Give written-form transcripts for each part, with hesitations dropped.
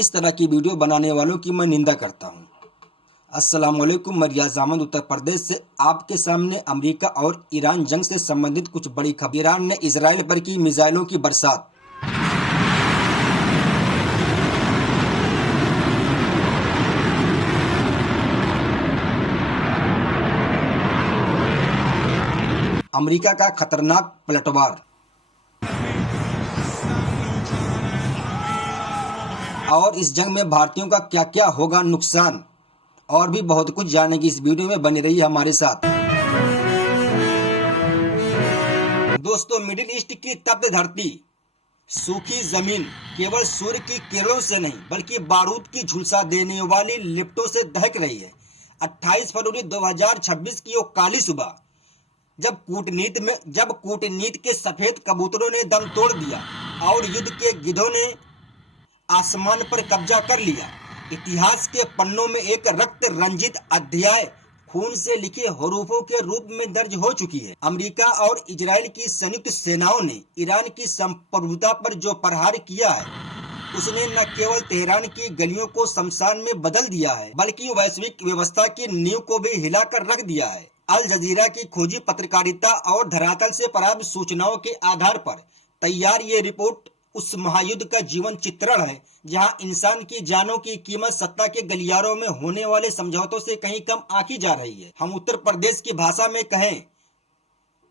इस तरह की वीडियो बनाने वालों की मैं निंदा करता हूं। अस्सलाम वालेकुम। मैं रियाज अहमद उत्तर प्रदेश से आपके सामने अमेरिका और ईरान जंग से संबंधित कुछ बड़ी खबर। ईरान ने इजराइल पर की मिसाइलों की बरसात। अमेरिका का खतरनाक पलटवार और इस जंग में भारतीयों का क्या क्या होगा नुकसान, और भी बहुत कुछ जानने की इस वीडियो में बनी रही हमारे साथ। दोस्तों, मिडिल ईस्ट की तप्त धरती, सूखी जमीन केवल सूर्य की किरणों से नहीं बल्कि बारूद की झुलसा देने वाली लिपटों से दहक रही है। 28 फरवरी 2026 की वो काली सुबह, जब कूटनीति के सफेद कबूतरों ने दम तोड़ दिया और युद्ध के गिद्धों ने आसमान पर कब्जा कर लिया। इतिहास के पन्नों में एक रक्त रंजित अध्याय खून से लिखे हरूफों के रूप में दर्ज हो चुकी है। अमेरिका और इजराइल की संयुक्त सेनाओं ने ईरान की संप्रभुता पर जो प्रहार किया है, उसने न केवल तेहरान की गलियों को शमशान में बदल दिया है, बल्कि वैश्विक व्यवस्था की नींव को भी हिलाकर रख दिया है। अल जजीरा की खोजी पत्रकारिता और धरातल से प्राप्त सूचनाओं के आधार पर तैयार ये रिपोर्ट उस महायुद्ध का जीवन चित्रण है जहां इंसान की जानों की कीमत सत्ता के गलियारों में होने वाले समझौतों से कहीं कम आंकी जा रही है। हम उत्तर प्रदेश की भाषा में कहें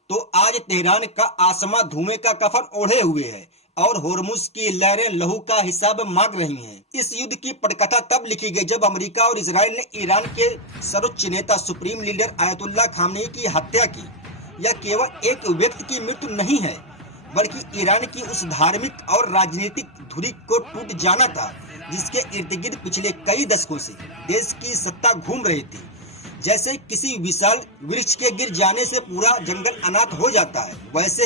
तो आज तेहरान का आसमां धुएं का कफन ओढ़े हुए है और होर्मुज की लहरें लहू का हिसाब मांग रही हैं। इस युद्ध की पटकथा तब लिखी गई जब अमेरिका और इजराइल ने ईरान के सर्वोच्च नेता सुप्रीम लीडर आयतुल्लाह खामेनी की हत्या की। यह केवल एक व्यक्ति की मृत्यु नहीं है, बल्कि ईरान की उस धार्मिक और राजनीतिक धुरी को टूट जाना था जिसके इर्द गिर्द पिछले कई दशकों से देश की सत्ता घूम रही थी। जैसे किसी विशाल वृक्ष के गिर जाने से पूरा जंगल अनाथ हो जाता है, वैसे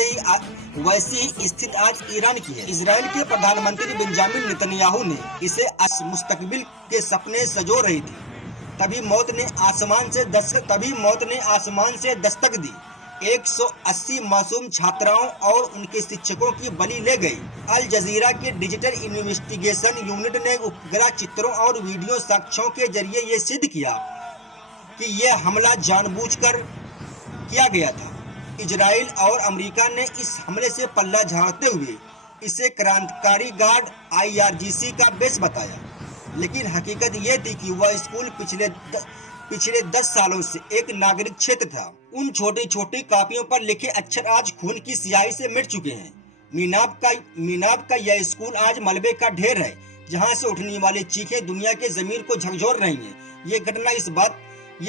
ही स्थिति आज ईरान की है। इजराइल के प्रधानमंत्री बेंजामिन नेतन्याहू ने इसे मुस्तकबिल के सपने सजो रही थी। तभी मौत ने आसमान से दस्तक दी। 180 मासूम छात्राओं और उनके शिक्षकों की बलि ले गई। अल जजीरा के डिजिटल इन्वेस्टिगेशन यूनिट ने उपग्रह चित्रों और वीडियो साक्ष्यों के जरिए ये सिद्ध किया कि यह हमला जानबूझकर किया गया था। इजराइल और अमेरिका ने इस हमले से पल्ला झाड़ते हुए इसे क्रांतिकारी गार्ड IRGC का बेस बताया, लेकिन हकीकत यह थी कि वह स्कूल पिछले 10 सालों से एक नागरिक क्षेत्र था। उन छोटी छोटी कापियों पर लिखे अक्षर आज खून की स्याही से मिट चुके हैं। मीनाब का यह स्कूल आज मलबे का ढेर है, जहां से उठने वाली चीखें दुनिया के जमीन को झकझोर रही हैं। ये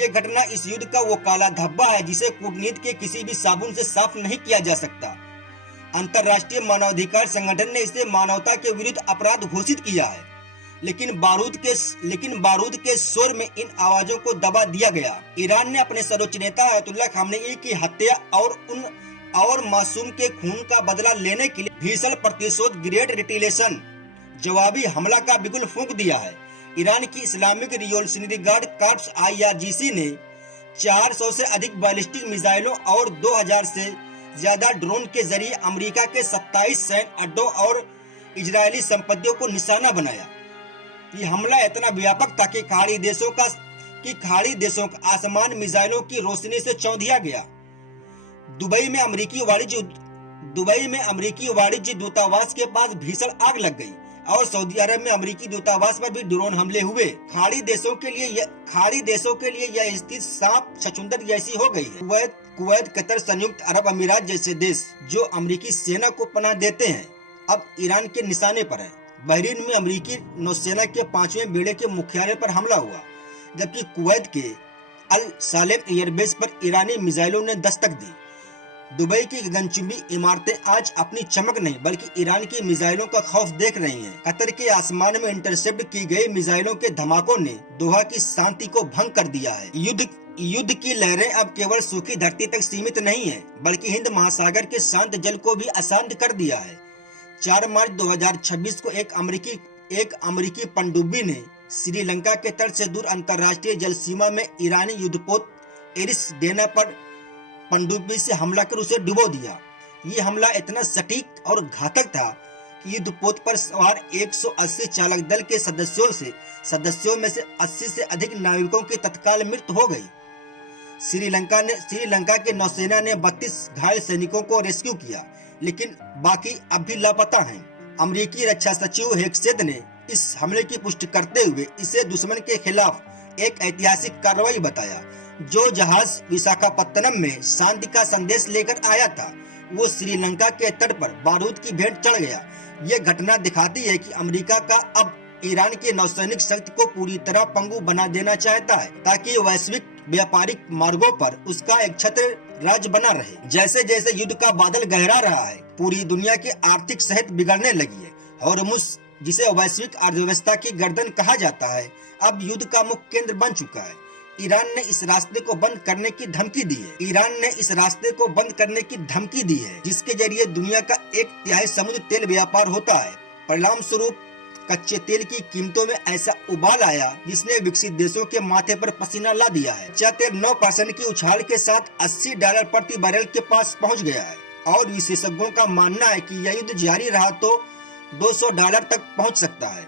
घटना इस युद्ध का वो काला धब्बा है जिसे कूटनीति के किसी भी साबुन से साफ नहीं किया जा सकता। अंतर्राष्ट्रीय मानवाधिकार संगठन ने इसे मानवता के विरुद्ध अपराध घोषित किया है, लेकिन बारूद के शोर में इन आवाजों को दबा दिया गया। ईरान ने अपने सर्वोच्च नेता आयतुल्लाह खामेनी की हत्या और मासूम के खून का बदला लेने के लिए भीषण प्रतिशोध ग्रेट रिटेलिएशन जवाबी हमला का बिगुल फूंक दिया है। ईरान की Islamic revolutionary guard corps IRGC ने 400 से अधिक बैलिस्टिक मिसाइलों और 2000 से ज्यादा ड्रोन के जरिए अमेरिका के 27 सैन्य अड्डों और इजरायली संपत्तियों को निशाना बनाया। ये हमला इतना व्यापक था कि खाड़ी देशों का आसमान मिसाइलों की रोशनी से चौंधिया गया। दुबई में अमेरिकी वाणिज्य दूतावास के पास भीषण आग लग गई और सऊदी अरब में अमेरिकी दूतावास पर भी ड्रोन हमले हुए। खाड़ी देशों के लिए यह स्थिति सांप छछूंदर जैसी हो गई है। कुवैत, कतर, संयुक्त अरब अमीरात जैसे देश जो अमेरिकी सेना को पनाह देते हैं, अब ईरान के निशाने पर है। बहरीन में अमेरिकी नौसेना के 5वें बेड़े के मुख्यालय पर हमला हुआ, जबकि कुवैत के अल सालेम एयरबेस पर ईरानी मिसाइलों ने दस्तक दी। दुबई की गगनचुंबी इमारतें आज अपनी चमक नहीं बल्कि ईरान की मिसाइलों का खौफ देख रही हैं। कतर के आसमान में इंटरसेप्ट की गई मिसाइलों के धमाकों ने दोहा की शांति को भंग कर दिया है। युद्ध की लहरें अब केवल सूखी धरती तक सीमित नहीं है, बल्कि हिंद महासागर के शांत जल को भी अशांत कर दिया है। 4 मार्च 2026 को एक अमेरिकी पनडुब्बी ने श्रीलंका के तट से दूर अंतर्राष्ट्रीय जल सीमा में ईरानी युद्धपोत एरिस डेना पर पनडुब्बी से हमला कर उसे डुबो दिया। ये हमला इतना सटीक और घातक था युद्धपोत पर सवार 180 चालक दल के सदस्यों में से 80 से अधिक नाविकों की तत्काल मृत्यु हो गई। श्रीलंका के नौसेना ने 32 घायल सैनिकों को रेस्क्यू किया, लेकिन बाकी अब भी लापता हैं। अमेरिकी रक्षा सचिव हेगसेथ ने इस हमले की पुष्टि करते हुए इसे दुश्मन के खिलाफ एक ऐतिहासिक कार्रवाई बताया। जो जहाज विशाखापत्तनम में शांति का संदेश लेकर आया था, वो श्रीलंका के तट पर बारूद की भेंट चढ़ गया। ये घटना दिखाती है कि अमेरिका का अब ईरान के नौसैनिक शक्ति को पूरी तरह पंगु बना देना चाहता है, ताकि वैश्विक व्यापारिक मार्गों पर उसका एक छत्र राज्य बना रहे। जैसे जैसे युद्ध का बादल गहरा रहा है, पूरी दुनिया की आर्थिक सेहत बिगड़ने लगी है। हॉर्मुज़, जिसे वैश्विक अर्थव्यवस्था की गर्दन कहा जाता है, अब युद्ध का मुख्य केंद्र बन चुका है। ईरान ने इस रास्ते को बंद करने की धमकी दी है, जिसके जरिए दुनिया का 1/3 समुद्र तेल व्यापार होता है। परिणाम स्वरूप कच्चे तेल की कीमतों में ऐसा उबाल आया जिसने विकसित देशों के माथे पर पसीना ला दिया है। कच्चा तेल 9% की उछाल के साथ $80 प्रति बैरल के पास पहुंच गया है, और विशेषज्ञों का मानना है कि यह युद्ध जारी रहा तो $200 तक पहुंच सकता है।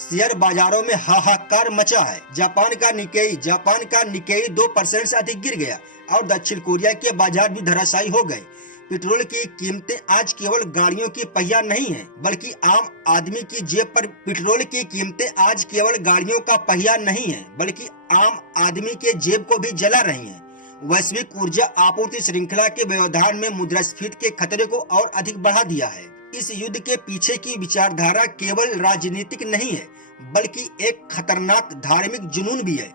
शेयर बाजारों में हाहाकार मचा है। जापान का निकेई 2% से अधिक गिर गया, और दक्षिण कोरिया के बाजार भी धराशायी हो गए। पेट्रोल की कीमतें आज केवल गाड़ियों की पहिया नहीं है, बल्कि आम आदमी की जेब पर पेट्रोल की कीमतें आज केवल गाड़ियों का पहिया नहीं है, बल्कि आम आदमी के जेब को भी जला रही हैं। वैश्विक ऊर्जा आपूर्ति श्रृंखला के व्यवधान में मुद्रास्फीति के खतरे को और अधिक बढ़ा दिया है। इस युद्ध के पीछे की विचारधारा केवल राजनीतिक नहीं है, बल्कि एक खतरनाक धार्मिक जुनून भी है।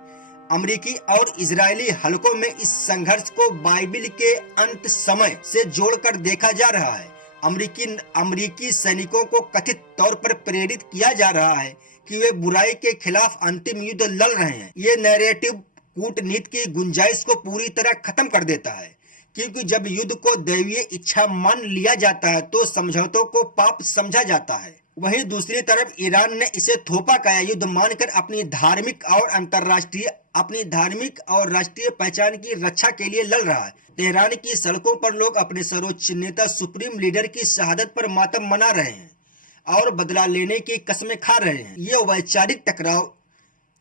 अमेरिकी और इजरायली हलकों में इस संघर्ष को बाइबिल के अंत समय से जोड़कर देखा जा रहा है। अमेरिकी सैनिकों को कथित तौर पर प्रेरित किया जा रहा है कि वे बुराई के खिलाफ अंतिम युद्ध लड़ रहे हैं। ये नैरेटिव कूटनीति की गुंजाइश को पूरी तरह खत्म कर देता है, क्योंकि जब युद्ध को दैवीय इच्छा मान लिया जाता है तो समझौतों को पाप समझा जाता है। वहीं दूसरी तरफ ईरान ने इसे थोपा काया युद्ध मानकर अपनी धार्मिक और राष्ट्रीय पहचान की रक्षा के लिए लड़ रहा है। तेहरान की सड़कों पर लोग अपने सर्वोच्च नेता सुप्रीम लीडर की शहादत पर मातम मना रहे हैं और बदला लेने की कस्में खा रहे हैं। ये वैचारिक टकराव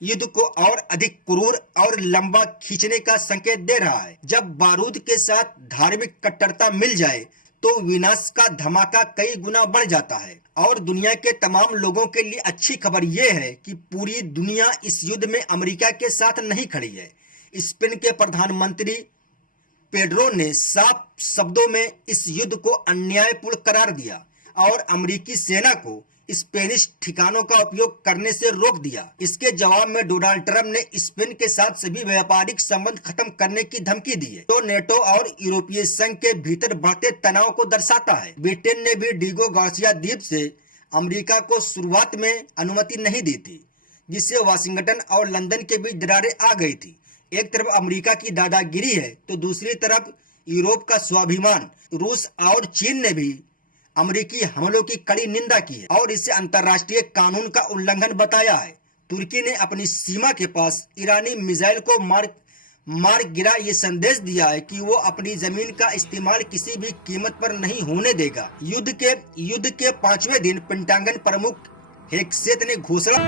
युद्ध को और अधिक क्रूर और लंबा खींचने का संकेत दे रहा है। जब बारूद के साथ धार्मिक कट्टरता मिल जाए तो विनाश का धमाका कई गुना बढ़ जाता है। और दुनिया के तमाम लोगों के लिए अच्छी खबर यह है कि पूरी दुनिया इस युद्ध में अमेरिका के साथ नहीं खड़ी है। स्पेन के प्रधानमंत्री पेड्रो ने साफ शब्दों में इस युद्ध को अन्यायपूर्ण करार दिया और अमेरिकी सेना को स्पेनिश ठिकानों का उपयोग करने से रोक दिया। इसके जवाब में डोनाल्ड ट्रंप ने स्पेन के साथ सभी व्यापारिक संबंध खत्म करने की धमकी दी है, तो नेटो और यूरोपीय संघ के भीतर बढ़ते तनाव को दर्शाता है। ब्रिटेन ने भी डिगो गार्सिया द्वीप से अमेरिका को शुरुआत में अनुमति नहीं दी थी, जिससे वाशिंगटन और लंदन के बीच दरारें आ गई थी। एक तरफ अमेरिका की दादागिरी है तो दूसरी तरफ यूरोप का स्वाभिमान। रूस और चीन ने भी अमेरिकी हमलों की कड़ी निंदा की है और इसे अंतर्राष्ट्रीय कानून का उल्लंघन बताया है। तुर्की ने अपनी सीमा के पास ईरानी मिसाइल को मार गिरा ये संदेश दिया है कि वो अपनी जमीन का इस्तेमाल किसी भी कीमत पर नहीं होने देगा। युद्ध के 5वें दिन पेंटागन प्रमुख हेगसेथ ने घोषणा